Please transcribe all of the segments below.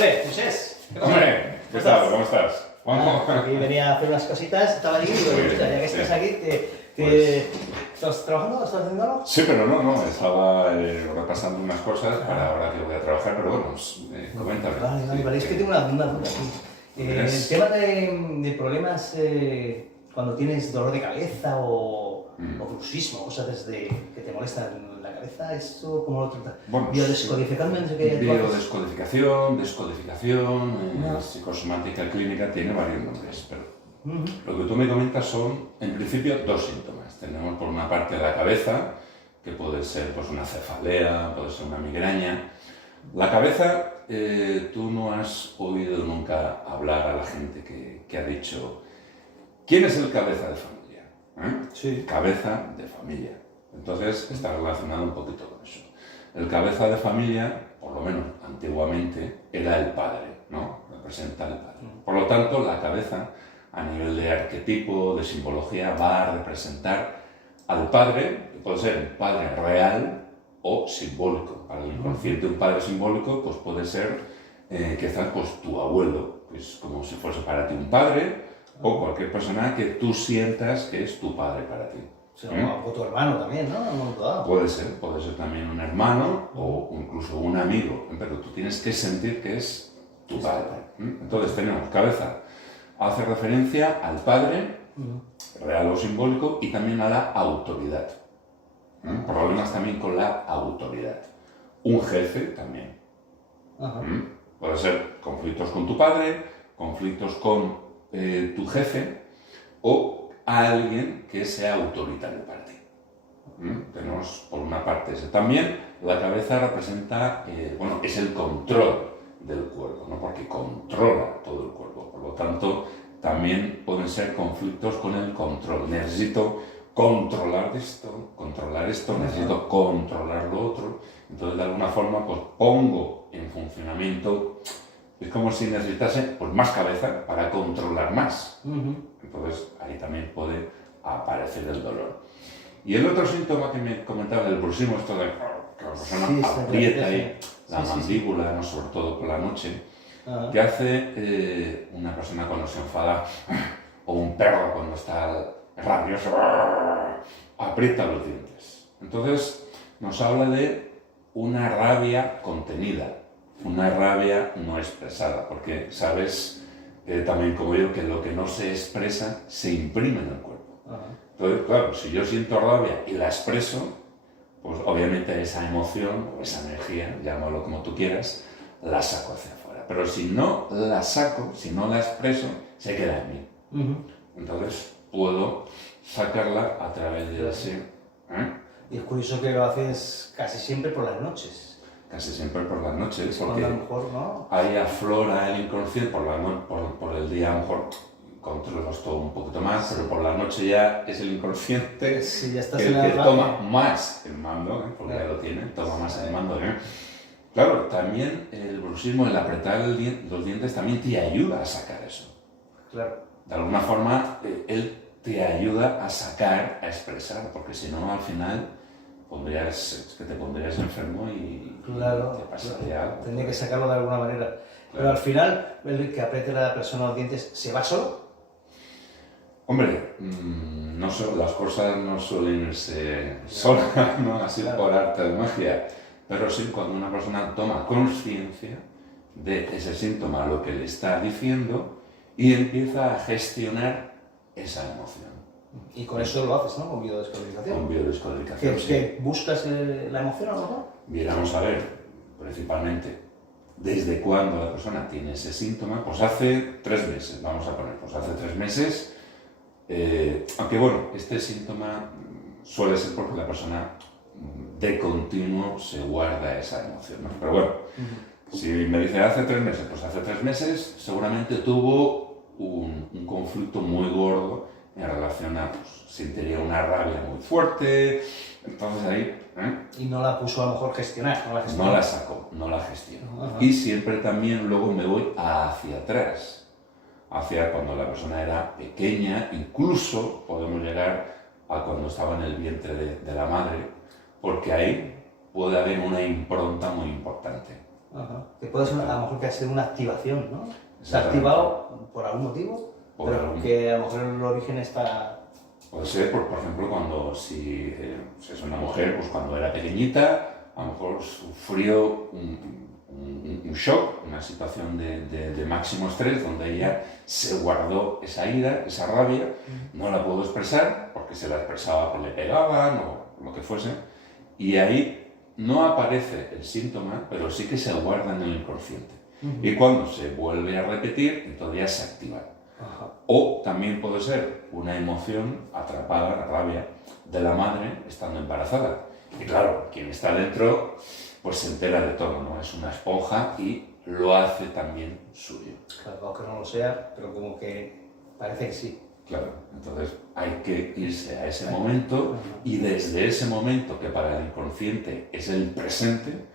Hombre, Moisés, ¿qué pasa? Hombre, ¿qué tal? ¿Cómo estás? Aquí venía a hacer unas cositas, estaba allí y digo, Muy bien, ya que estás sí. aquí, ¿estás trabajando? ¿Estás haciendo algo? Sí, pero no, estaba repasando unas cosas para ahora que voy a trabajar, pero bueno, coméntame. Vale, es que tengo una duda aquí. El tema de problemas cuando tienes dolor de cabeza o bruxismo, cosas desde que te molestan la cabeza, ¿esto cómo lo tratas? Bueno, Biodescodificando, no sé qué. Biodescodificación, psicosomática clínica, tiene varios nombres, pero lo que tú me comentas son, en principio, dos síntomas. Tenemos por una parte la cabeza, que puede ser pues, una cefalea, puede ser una migraña. La cabeza, tú no has oído nunca hablar a la gente que ha dicho ¿quién es el cabeza de familia? Sí. Cabeza de familia. Entonces está relacionado un poquito con eso. El cabeza de familia, por lo menos antiguamente, era el padre, ¿no? Representa al padre. Por lo tanto, la cabeza, a nivel de arquetipo, de simbología, va a representar al padre, que puede ser un padre real o simbólico. Para el inconsciente, un padre simbólico pues puede ser quizás pues, tu abuelo, pues como si fuese para ti un padre, o cualquier persona que tú sientas que es tu padre para ti. Sí, o tu hermano también, ¿no? Puede ser también un hermano o incluso un amigo, pero tú tienes que sentir que es tu padre. Entonces tenemos cabeza, hace referencia al padre, real o simbólico, y también a la autoridad. Problemas también con la autoridad. Un jefe también. Puede ser conflictos con tu padre, conflictos con tu jefe o a alguien que sea autoritario para ti. Tenemos por una parte ese. También la cabeza representa, es el control del cuerpo, ¿no? Porque controla todo el cuerpo. Por lo tanto, también pueden ser conflictos con el control. Necesito controlar esto, necesito controlar lo otro. Entonces, de alguna forma, pues pongo en funcionamiento. Es como si necesitase pues, más cabeza para controlar más. Entonces, ahí también puede aparecer el dolor. Y el otro síntoma que me comentaba del bruxismo, esto de que la persona aprieta ahí la mandíbula, ¿no? Sobre todo por la noche, que hace una persona cuando se enfada, o un perro cuando está rabioso, aprieta los dientes. Entonces, nos habla de una rabia contenida, una rabia no expresada, porque sabes también como yo que lo que no se expresa se imprime en el cuerpo. Entonces, claro, si yo siento rabia y la expreso, pues obviamente esa emoción o esa energía, llámalo como tú quieras, la saco hacia afuera. Pero si no la saco, si no la expreso, se queda en mí. Entonces puedo sacarla a través de ese... Y es curioso que lo haces casi siempre por las noches. Casi siempre por las noches, porque a lo mejor, ¿no? Ahí aflora el inconsciente, por el día a lo mejor controlas todo un poquito más, pero por la noche ya es el inconsciente sí, ya estás el que toma más el mando, porque ya lo tiene, toma más el mando. Claro, también el bruxismo, el apretar los dientes también te ayuda a sacar eso. Claro. De alguna forma, él te ayuda a sacar, a expresar, porque si no, al final... te pondrías enfermo y te pasaría algo. Tendría que sacarlo de alguna manera. Claro. Pero al final, el que apriete a la persona los dientes, ¿se va solo? Hombre, las cosas no suelen irse solas, ¿no? Así por arte de magia. Pero sí, cuando una persona toma conciencia de ese síntoma, lo que le está diciendo, y empieza a gestionar esa emoción. Y con eso lo haces, ¿no? Con biodescodificación. Con biodescodificación, sí. ¿Que buscas la emoción a lo mejor? Viéramos a ver, principalmente, desde cuándo la persona tiene ese síntoma. Pues hace 3 meses, vamos a poner, pues hace 3 meses. Aunque bueno, este síntoma suele ser porque la persona de continuo se guarda esa emoción, ¿no? Pero bueno, si me dice hace 3 meses, pues hace 3 meses seguramente tuvo un conflicto muy gordo en relación a, pues, sentiría una rabia muy fuerte, entonces ahí... Y no la puso a lo mejor gestionar, no la sacó, no la gestionó. Y siempre también luego me voy hacia atrás, hacia cuando la persona era pequeña, incluso podemos llegar a cuando estaba en el vientre de la madre, porque ahí puede haber una impronta muy importante. Ajá. Que puede ser, a lo mejor, que ha sido una activación, ¿no? Se ha activado por algún motivo, pero que a lo mejor el origen está... Puede ser, por ejemplo, cuando si es una mujer, pues cuando era pequeñita, a lo mejor sufrió un shock, una situación de máximo estrés, donde ella se guardó esa ira, esa rabia, no la pudo expresar, porque se la expresaba, pues le pegaban o lo que fuese, y ahí no aparece el síntoma, pero sí que se guarda en el inconsciente. Y cuando se vuelve a repetir, entonces ya se activa. Ajá. O también puede ser una emoción atrapada, la rabia, de la madre estando embarazada. Y claro, quien está dentro pues se entera de todo, ¿no? Es una esponja y lo hace también suyo. Claro, aunque no lo sea, pero como que parece que sí. Claro, entonces hay que irse a ese momento y desde ese momento, que para el inconsciente es el presente,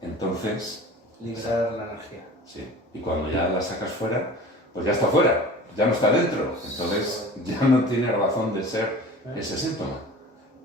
entonces... liberar la energía. Sí, y cuando ya la sacas fuera, pues ya está fuera, ya no está dentro, entonces ya no tiene razón de ser ese síntoma.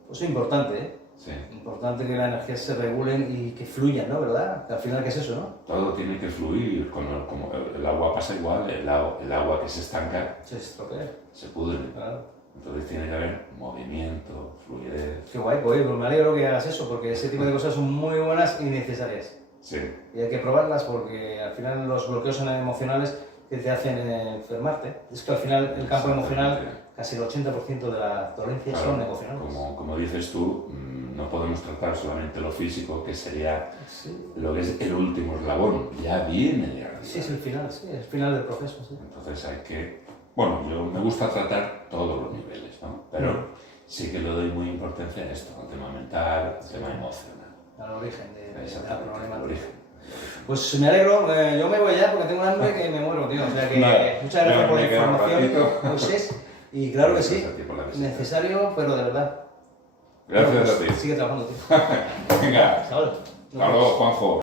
Pues es importante, ¿eh? Sí. Importante que la energía se regulen y que fluyan, ¿no? ¿Verdad? Que al final, ¿qué es eso, no? Todo tiene que fluir, como el agua pasa igual, el agua que se estanca Se estropea. se pudre. Claro. Entonces tiene que haber movimiento, fluidez. Qué guay, pues me alegro que hagas eso, porque ese tipo de cosas son muy buenas y necesarias. Sí. Y hay que probarlas porque al final los bloqueos emocionales que te hacen enfermarte. Es que al final el campo emocional, casi el 80% de las dolencias son emocionales. Como dices tú, no podemos tratar solamente lo físico, que sería lo que es el último eslabón. Ya viene de arriba. Sí, es el final, sí, es el final del proceso. Sí. Entonces hay que... Bueno, me gusta tratar todos los niveles, ¿no? Pero sí que le doy muy importancia a esto, al tema mental, al tema emocional. Al origen de la problemática. Al origen. Pues me alegro, yo me voy ya porque tengo un hambre que me muero, tío. O sea que muchas gracias por la información, Moisés. Y claro que sí, necesario, pero de verdad. Gracias Bueno, a ti. Sigue trabajando, tío. Venga, Salud. hasta luego, Juanjo.